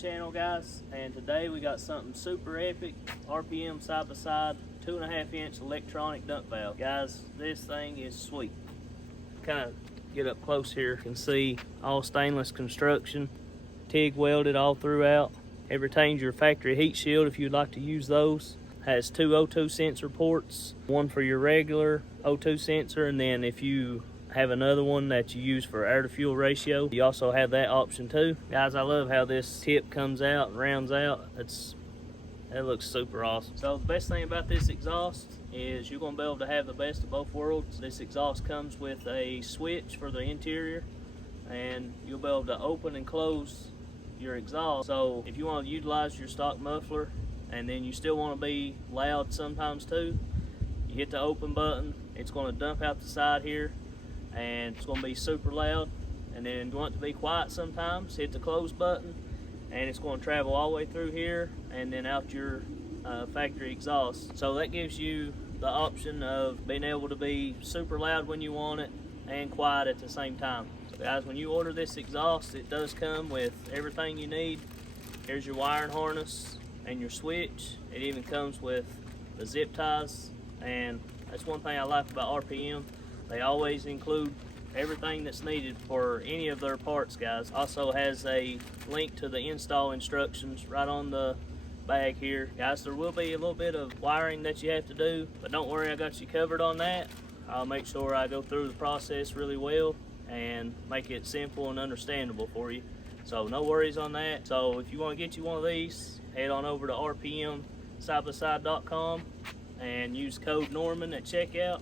channel, guys, and today we got something super epic. RPM side by side 2.5 inch electronic dump valve. Guys, this thing is sweet. Kind of get up close here, you can see all stainless construction, TIG welded all throughout. It retains your factory heat shield if you'd like to use those. Has 2 O2 sensor ports, one for your regular O2 sensor, and then if you have another one that you use for air to fuel ratio, you also have that option too. Guys, I love how this tip comes out and rounds out. It looks super awesome. So the best thing about this exhaust is you're going to be able to have the best of both worlds. This exhaust comes with a switch for the interior, and you'll be able to open and close your exhaust. So if you want to utilize your stock muffler and then you still want to be loud sometimes too, you hit the open button, it's going to dump out the side here and it's going to be super loud. And then if you want it to be quiet sometimes, hit the close button and it's going to travel all the way through here and then out your factory exhaust. So that gives you the option of being able to be super loud when you want it and quiet at the same time. So guys, when you order this exhaust, it does come with everything you need. Here's your wiring harness and your switch. It even comes with the zip ties, and that's one thing I like about RPM. They always include everything that's needed for any of their parts, guys. Also has a link to the install instructions right on the bag here. Guys, there will be a little bit of wiring that you have to do, but don't worry, I got you covered on that. I'll make sure I go through the process really well and make it simple and understandable for you. So no worries on that. So if you want to get you one of these, head on over to rpmsidebyside.com and use code Norman at checkout,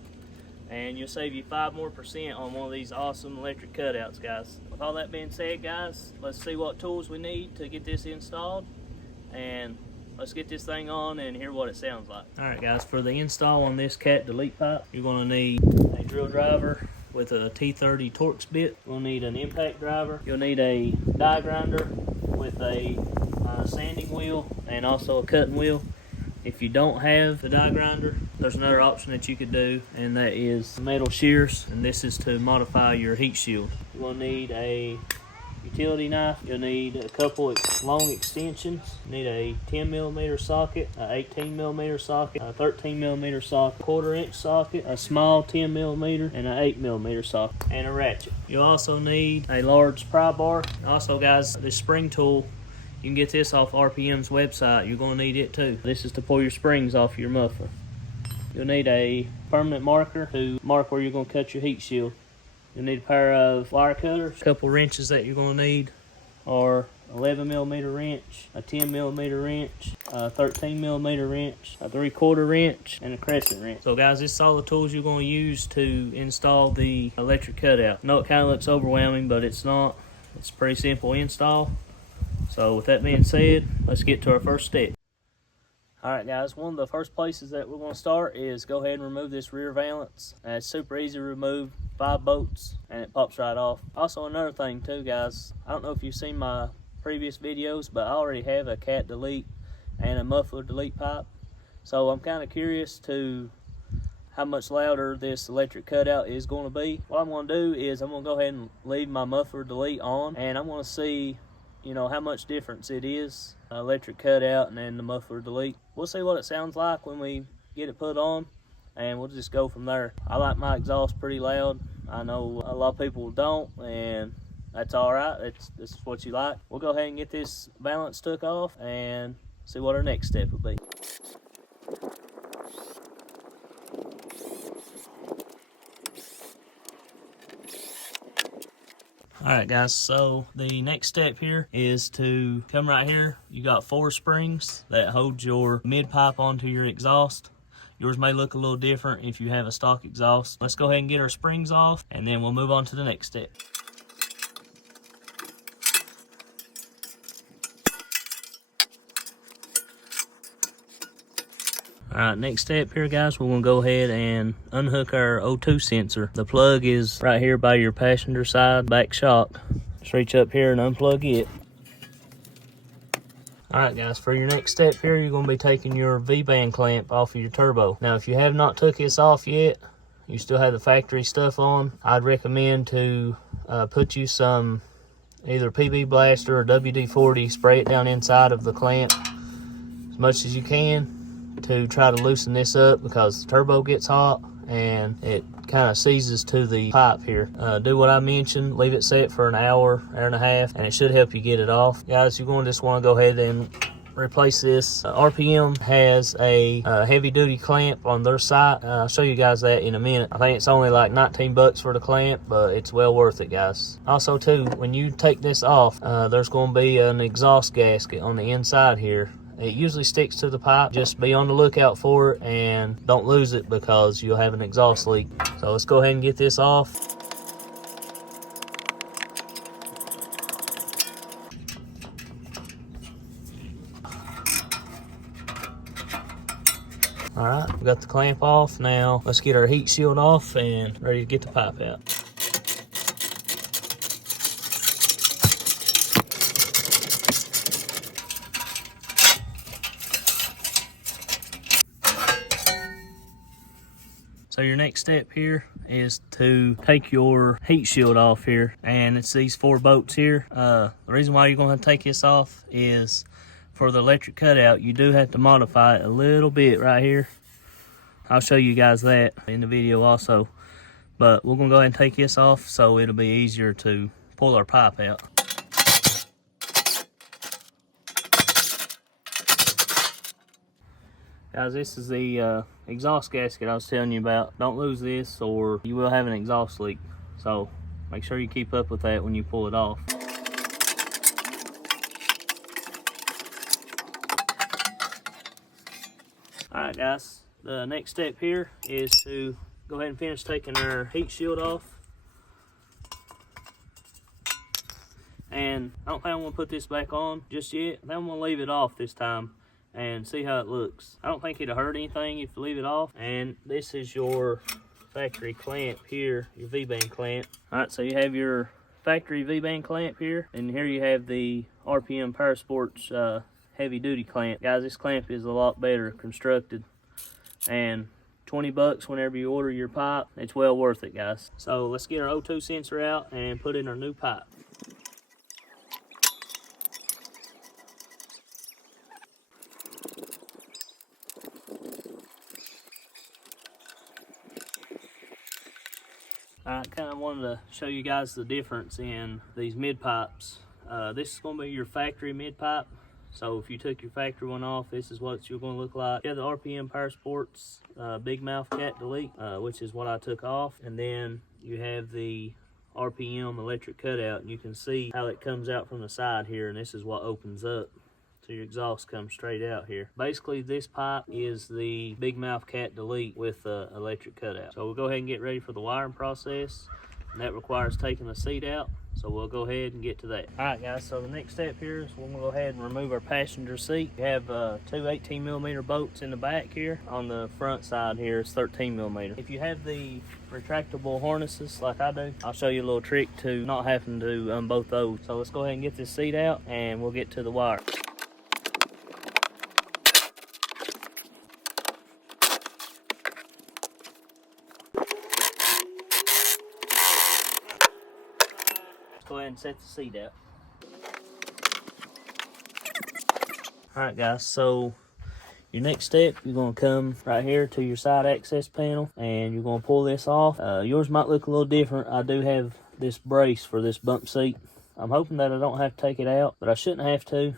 and you'll save you 5% more on one of these awesome electric cutouts, guys. With all that being said, guys, let's see what tools we need to get this installed, and let's get this thing on and hear what it sounds like. All right, guys, for the install on this catalytic pipe, you're going to need a drill driver with a T30 Torx bit. You'll need an impact driver. You'll need a die grinder with a sanding wheel and also a cutting wheel. If you don't have the die grinder, there's another option that you could do, and that is metal shears, and this is to modify your heat shield. You will need a utility knife. You'll need a couple long extensions. You need a 10mm socket, an 18mm socket, a 13mm socket, 1/4 inch socket, a small 10mm, and an 8mm socket, and a ratchet. You'll also need a large pry bar. Also, guys, this spring tool, you can get this off RPM's website. You're going to need it too. This is to pull your springs off your muffler. You'll need a permanent marker to mark where you're going to cut your heat shield. You'll need a pair of wire cutters. A couple wrenches that you're going to need are 11mm wrench, a 10mm wrench, a 13mm wrench, a 3/4 wrench, and a crescent wrench. So guys, this is all the tools you're going to use to install the electric cutout. I know it kind of looks overwhelming, but it's not. It's a pretty simple install. So with that being said, let's get to our first step. Alright guys, one of the first places that we're going to start is go ahead and remove this rear valance. It's super easy to remove, 5 bolts, and it pops right off. Also another thing too, guys, I don't know if you've seen my previous videos, but I already have a cat delete and a muffler delete pipe. So I'm kind of curious to how much louder this electric cutout is going to be. What I'm going to do is I'm going to go ahead and leave my muffler delete on, and I'm going to see, you know, how much difference it is, electric cutout and then the muffler delete. We'll see what it sounds like when we get it put on, and we'll just go from there. I like my exhaust pretty loud. I know a lot of people don't, and that's all right. This is what you like. We'll go ahead and get this balance took off and see what our next step will be. Alright guys, so the next step here is to come right here. You got 4 springs that hold your mid pipe onto your exhaust. Yours may look a little different if you have a stock exhaust. Let's go ahead and get our springs off, and then we'll move on to the next step. Alright, next step here, guys, we're going to go ahead and unhook our O2 sensor. The plug is right here by your passenger side back shock. Just reach up here and unplug it. Alright guys, for your next step here, you're going to be taking your V-band clamp off of your turbo. Now if you have not took this off yet, you still have the factory stuff on, I'd recommend to put you some either PB Blaster or WD-40, spray it down inside of the clamp as much as you can to try to loosen this up, because the turbo gets hot and it kind of seizes to the pipe here. Do what I mentioned, leave it set for an hour, hour and a half, and it should help you get it off. Guys, you're going to just want to go ahead and replace this. RPM has a heavy duty clamp on their site. I'll show you guys that in a minute. I think it's only like 19 bucks for the clamp, but it's well worth it, guys. Also too, when you take this off, there's going to be an exhaust gasket on the inside here. It usually sticks to the pipe. Just be on the lookout for it and don't lose it, because you'll have an exhaust leak. So let's go ahead and get this off. All right, we got the clamp off. Now let's get our heat shield off and ready to get the pipe out. So your next step here is to take your heat shield off here, and it's these 4 bolts here. The reason why you're going to take this off is for the electric cutout, you do have to modify it a little bit right here. I'll show you guys that in the video also, but we're going to go ahead and take this off so it'll be easier to pull our pipe out. Guys, this is the exhaust gasket I was telling you about. Don't lose this or you will have an exhaust leak. So make sure you keep up with that when you pull it off. Alright guys, the next step here is to go ahead and finish taking our heat shield off. And I don't think I'm going to put this back on just yet. I think I'm going to leave it off this time and see how it looks. I don't think it'll hurt anything if you leave it off. And this is your factory clamp here, your V-band clamp. Alright, so you have your factory V-band clamp here, and here you have the RPM Powersports heavy duty clamp. Guys, this clamp is a lot better constructed, and 20 bucks whenever you order your pipe. It's well worth it, guys. So let's get our O2 sensor out and put in our new pipe. I kind of wanted to show you guys the difference in these mid pipes. This is going to be your factory mid pipe. So if you took your factory one off, this is what you're going to look like. You have the RPM Powersports Big Mouth catalytic, which is what I took off. And then you have the RPM electric cutout, and you can see how it comes out from the side here, and this is what opens up. So your exhaust comes straight out here. Basically, this pipe is the Big Mouth Cat Delete with the electric cutout. So we'll go ahead and get ready for the wiring process, and that requires taking the seat out. So we'll go ahead and get to that. All right, guys, so the next step here is we're gonna go ahead and remove our passenger seat. We have 2 18mm bolts in the back here. On the front side here is 13mm. If you have the retractable harnesses like I do, I'll show you a little trick to not having to unbolt those. So let's go ahead and get this seat out and we'll get to the wire. Go ahead and set the seat out. Alright guys, so your next step, you're going to come right here to your side access panel and you're going to pull this off. Yours might look a little different. I do have this brace for this bump seat. I'm hoping that I don't have to take it out, but I shouldn't have to.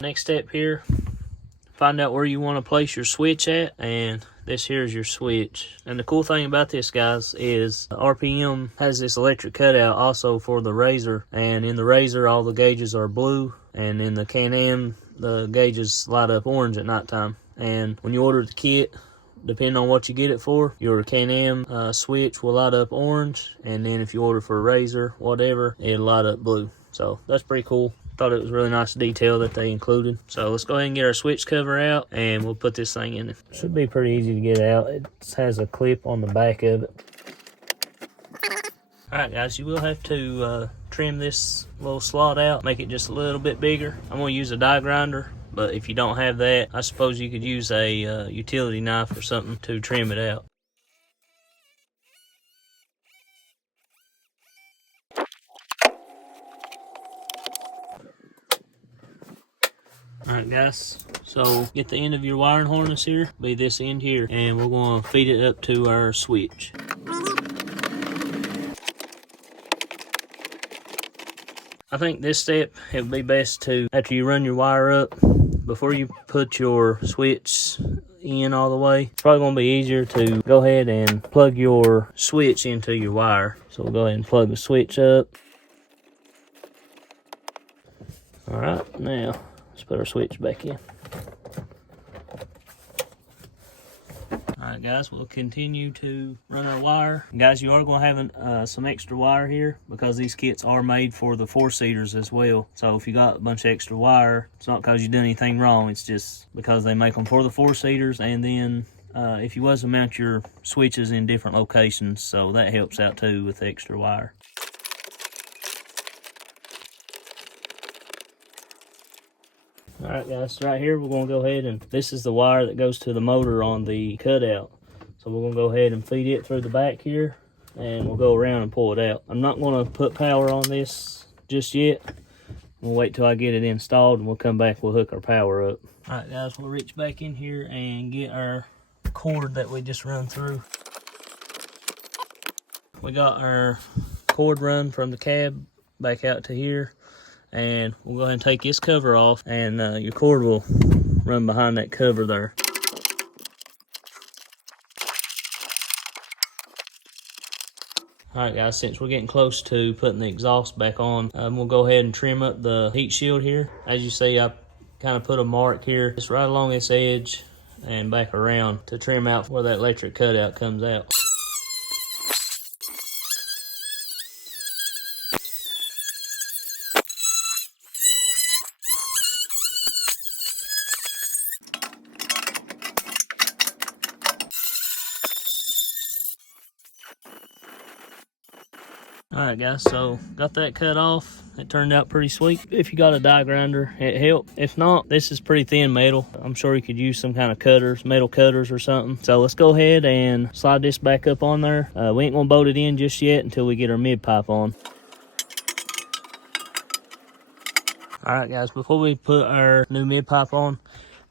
Next step here, find out where you want to place your switch at, and this here is your switch. And the cool thing about this, guys, is RPM has this electric cutout also for the Razor, and in the Razor all the gauges are blue, and in the Can-Am the gauges light up orange at nighttime. And when you order the kit, depending on what you get it for, your Can-Am switch will light up orange, and then if you order for a Razor, whatever, it'll light up blue. So that's pretty cool. Thought it was really nice detail that they included. So let's go ahead and get our switch cover out and we'll put this thing in it. Should be pretty easy to get out. It has a clip on the back of it. Alright guys, you will have to trim this little slot out, make it just a little bit bigger. I'm going to use a die grinder but if you don't have that, I suppose you could use a utility knife or something to trim it out. Alright guys, so get the end of your wiring harness here, be this end here, and we're going to feed it up to our switch. I think this step, it would be best to, after you run your wire up, before you put your switch in all the way, it's probably going to be easier to go ahead and plug your switch into your wire. So we'll go ahead and plug the switch up. Alright, now let's put our switch back in. Alright guys, we'll continue to run our wire. Guys, you are going to have some extra wire here because these kits are made for the 4-seaters as well. So if you got a bunch of extra wire, it's not because you did anything wrong, it's just because they make them for the 4-seaters. And then if you was to mount your switches in different locations, so that helps out too with the extra wire. Alright guys, so right here we're going to go ahead and this is the wire that goes to the motor on the cutout. So we're going to go ahead and feed it through the back here and we'll go around and pull it out. I'm not going to put power on this just yet. We'll wait till I get it installed and we'll come back, we'll hook our power up. Alright guys, we'll reach back in here and get our cord that we just run through. We got our cord run from the cab back out to here. And we'll go ahead and take this cover off and your cord will run behind that cover there. Alright guys, since we're getting close to putting the exhaust back on, we'll go ahead and trim up the heat shield here. As you see, I kind of put a mark here, just right along this edge and back around to trim out where that electric cutout comes out. Alright guys, so got that cut off. It turned out pretty sweet. If you got a die grinder, it helped. If not, this is pretty thin metal. I'm sure you could use some kind of cutters, metal cutters or something. So let's go ahead and slide this back up on there. We ain't gonna bolt it in just yet until we get our mid pipe on. Alright guys, before we put our new mid pipe on,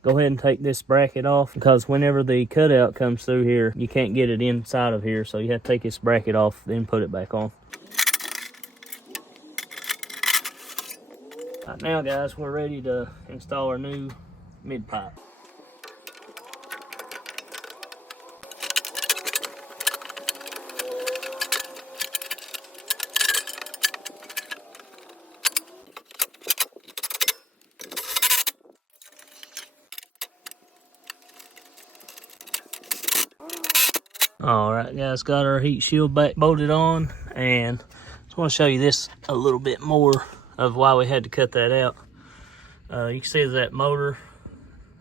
go ahead and take this bracket off because whenever the cutout comes through here, you can't get it inside of here. So you have to take this bracket off, then put it back on. Right now guys, we're ready to install our new mid pipe. Alright guys, got our heat shield back bolted on, and just want to show you this a little bit more of why we had to cut that out. You can see that motor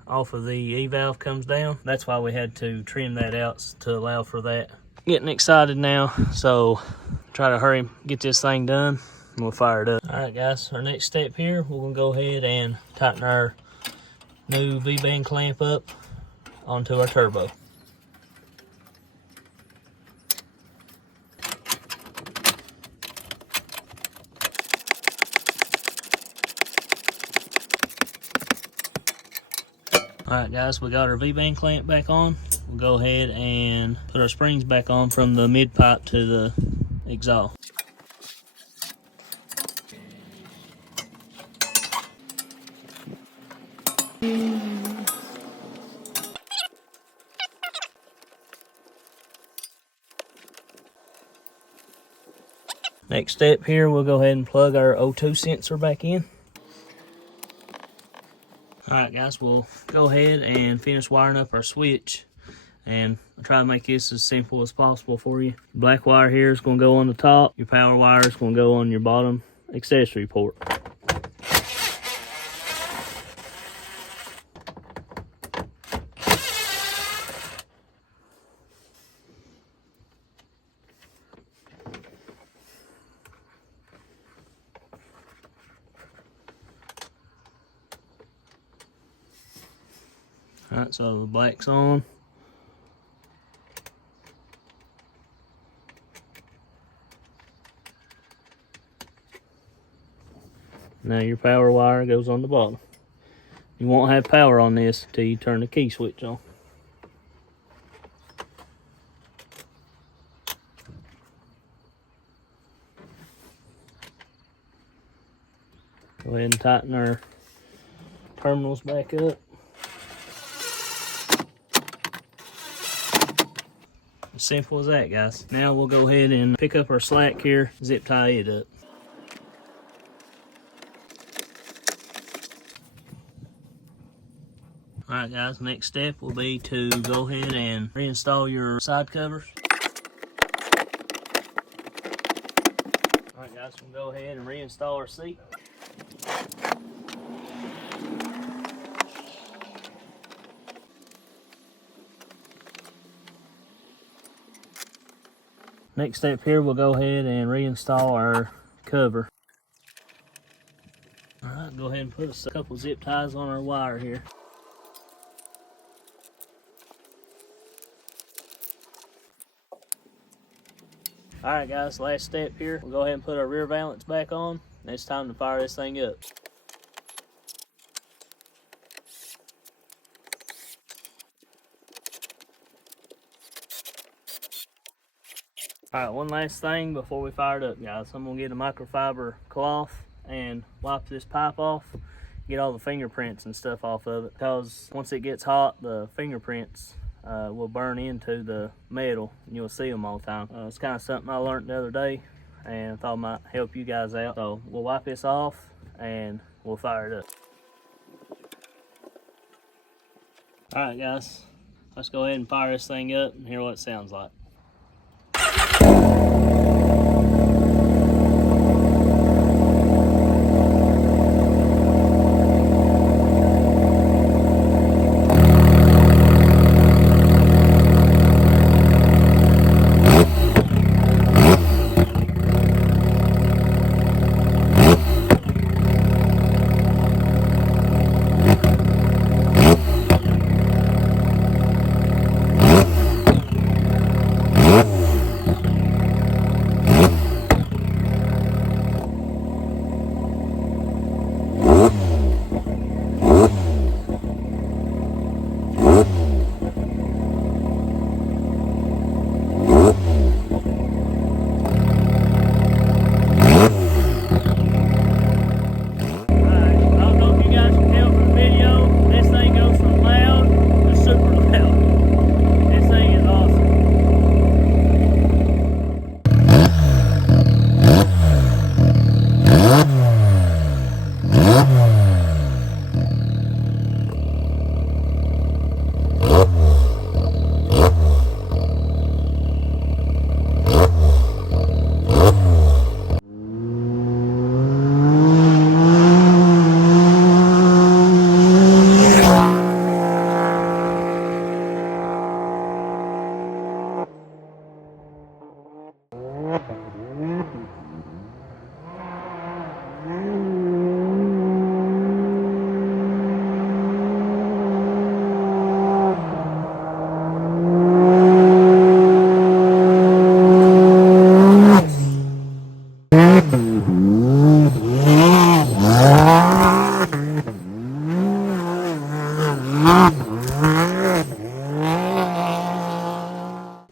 off of the E-valve comes down. That's why we had to trim that out to allow for that. Getting excited now, so try to hurry get this thing done and we'll fire it up. Alright guys, our next step here, we're going to go ahead and tighten our new V-band clamp up onto our turbo. Alright guys, we got our V-band clamp back on. We'll go ahead and put our springs back on from the mid pipe to the exhaust. Next step here, we'll go ahead and plug our O2 sensor back in. Alright guys, we'll go ahead and finish wiring up our switch and I'll try to make this as simple as possible for you. Black wire here is going to go on the top. Your power wire is going to go on your bottom accessory port. Alright, so the black's on. Now your power wire goes on the bottom. You won't have power on this until you turn the key switch on. Go ahead and tighten our terminals back up. As simple as that, guys. Now we'll go ahead and pick up our slack here, zip tie it up. Alright guys, next step will be to go ahead and reinstall your side covers. Alright guys, we'll go ahead and reinstall our seat. Next step here, we'll go ahead and reinstall our cover. Alright, go ahead and put a couple zip ties on our wire here. Alright guys, last step here. We'll go ahead and put our rear valance back on. And it's time to fire this thing up. Alright, one last thing before we fire it up, guys. I'm going to get a microfiber cloth and wipe this pipe off. Get all the fingerprints and stuff off of it. Because once it gets hot, the fingerprints will burn into the metal and you'll see them all the time. It's kind of something I learned the other day and I thought it might help you guys out. So we'll wipe this off and we'll fire it up. Alright guys, let's go ahead and fire this thing up and hear what it sounds like.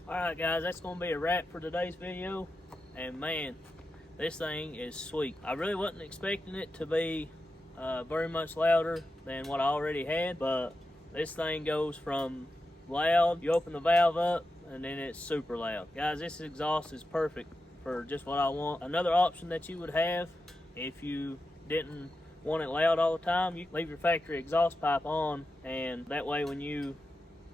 Alright guys, that's going to be a wrap for today's video, and man, this thing is sweet. I really wasn't expecting it to be very much louder than what I already had, but this thing goes from loud, you open the valve up, and then it's super loud. Guys, this exhaust is perfect for just what I want. Another option that you would have, if you didn't want it loud all the time, you leave your factory exhaust pipe on, and that way when you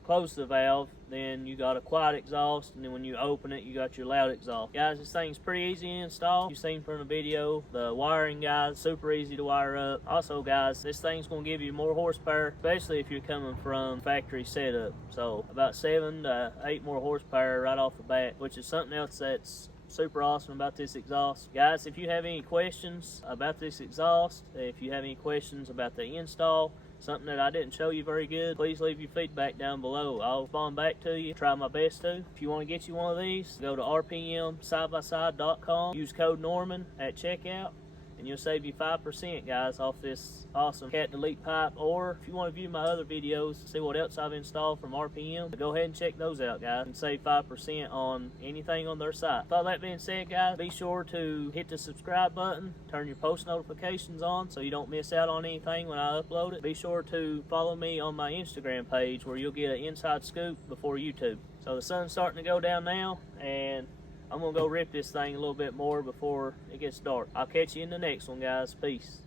close the valve, then you got a quiet exhaust, and then when you open it, you got your loud exhaust. Guys, this thing's pretty easy to install. You've seen from the video, the wiring, guys, super easy to wire up. Also, guys, this thing's gonna give you more horsepower, especially if you're coming from factory setup. So about 7 to 8 more horsepower right off the bat, which is something else that's super awesome about this exhaust. Guys, if you have any questions about this exhaust, if you have any questions about the install, something that I didn't show you very good, please leave your feedback down below. I'll respond back to you, try my best to. If you want to get you one of these, go to rpmsidebyside.com, use code Norman at checkout, and you'll save you 5%, guys, off this awesome catalytic pipe. Or if you want to view my other videos, see what else I've installed from RPM, go ahead and check those out, guys, and save 5% on anything on their site. With all that being said, guys, be sure to hit the subscribe button, turn your post notifications on so you don't miss out on anything when I upload it. Be sure to follow me on my Instagram page where you'll get an inside scoop before YouTube. So the sun's starting to go down now, and I'm going to go rip this thing a little bit more before it gets dark. I'll catch you in the next one, guys. Peace.